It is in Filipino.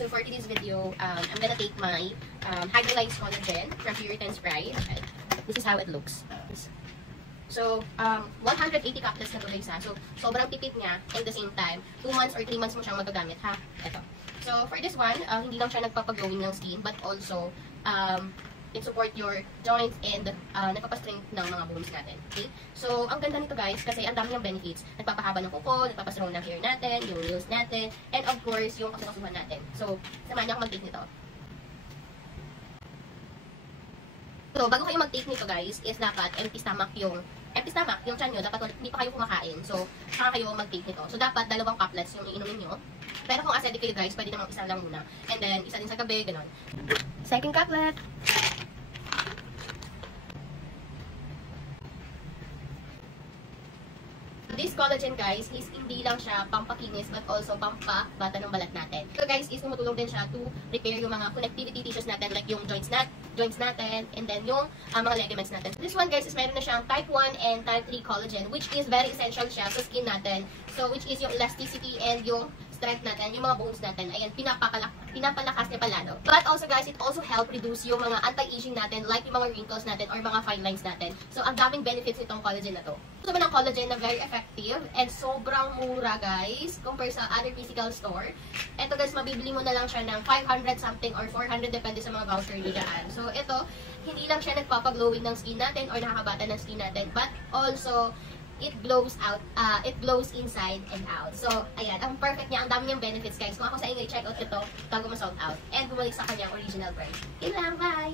So for today's video, I'm gonna take my Hydrolyze Collagen from Puritan's Pride. This is how it looks. So, 180 caplets na to guys ha. So, sobrang tipid niya. At the same time, 2 months or 3 months mo siyang magagamit ha. Ito. So, for this one, hindi lang siya nagpapaglowing ng skin, but also, it support your joints and nagpapastrength ng mga bones natin. Okay? So, ang ganda nito guys, kasi ang dami ng benefits. Nagpapahaba ng kuko, nagpapastrong ng hair natin, yung nails natin, and of course, yung kasikasuhan natin. So, samahan niyo ako mag-take nito. So, bago kayo mag-take nito guys, is dapat empty stomach, yung tiyan nyo, dapat hindi pa kayo kumakain. So, saka kayo mag-take nito. So, dapat 2 caplets yung iinumin nyo. Pero kung acidic kayo guys, pwede namang isa lang muna. And then, isa din sa gabi, gano'n. Second caplet. This collagen guys is hindi lang siya pampakinis but also pampabata ng balat natin. So guys is tumutulong din siya to repair yung mga connectivity tissues natin like yung joints natin and then yung mga ligaments natin. This one guys is meron na siyang type 1 and type 3 collagen which is very essential siya sa skin natin. So which is yung elasticity and yung strength natin, yung mga bones natin, ayan, pinapalakas niya palalo. But also guys, it also help reduce yung mga anti-aging natin, like yung mga wrinkles natin or mga fine lines natin. So, ang daming benefits nitong collagen na to. Ito naman ang collagen na very effective and sobrang mura guys, compare sa other physical store. Ito guys, mabibili mo na lang siya ng 500 something or 400 depende sa mga voucher nila. So, ito, hindi lang siya nagpapaglowing ng skin natin or nakakabata ng skin natin, but also, it glows out, it glows inside and out. So, ayan, ang perfect niya, ang dami niyang benefits guys. Kung ako sa inyo, check out ito bago ma-sold out. And bumalik sa kanyang original price. Yun lang, bye!